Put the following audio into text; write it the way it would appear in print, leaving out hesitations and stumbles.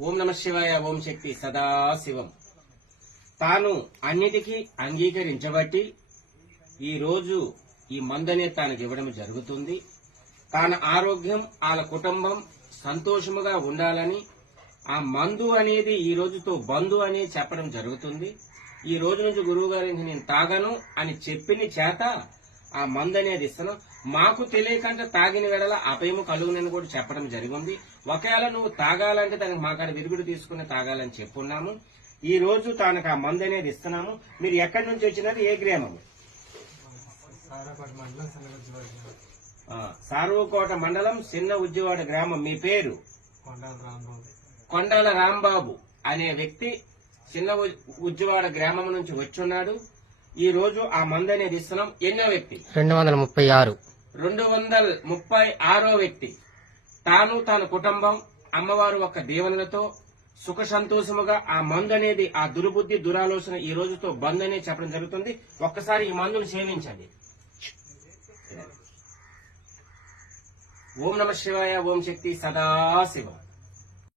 ఓం నమ శివాయ. ఓం శక్తి సదాశివం. తాను అన్నిటికీ అంగీకరించబట్టి ఈ రోజు ఈ మందనే తానికి ఇవ్వడం జరుగుతుంది. తన ఆరోగ్యం, వాళ్ళ కుటుంబం సంతోషముగా ఉండాలని ఆ మందు అనేది ఈ రోజుతో బంధు అని చెప్పడం జరుగుతుంది. ఈ రోజు నుంచి గురువు గారికి నేను తాగను అని చెప్పిన చేత ఆ మందు అనేది ఇస్తున్నాం. మాకు తెలియకుండా తాగిన వేళ అపయము కలుగునని కూడా చెప్పడం జరిగింది. ఒకవేళ నువ్వు తాగాలంటే దానికి మాకాడ విరుగుడు తీసుకుని తాగాలని చెప్పున్నాము. ఈ రోజు తానికి ఆ మందు అనేది ఇస్తున్నాము. మీరు ఎక్కడి నుంచి వచ్చినారు? ఏ గ్రామం? సార్వకోట మండలం చిన్న ఉజ్జవాడ గ్రామం. మీ పేరు? కొండాల రాంబాబు అనే వ్యక్తి చిన్న ఉజ్జవాడ గ్రామం నుంచి వచ్చున్నాడు. ఈ రోజు ఆ మందు అనేది ఇస్తున్నాం. ఎన్నో వ్యక్తి? 236. 236 వ్యక్తి. తాను తన కుటుంబం అమ్మవారు ఒక దీవెనలతో సుఖ సంతోషముగా ఆ మందు అనేది ఆ దుర్బుద్ధి దురాలోచన ఈ రోజుతో బంద్ అనేది చెప్పడం జరుగుతుంది. ఒక్కసారి ఈ మందును సేవించండి. ఓం నమ శివాయ. ఓం శక్తి సదాశివం.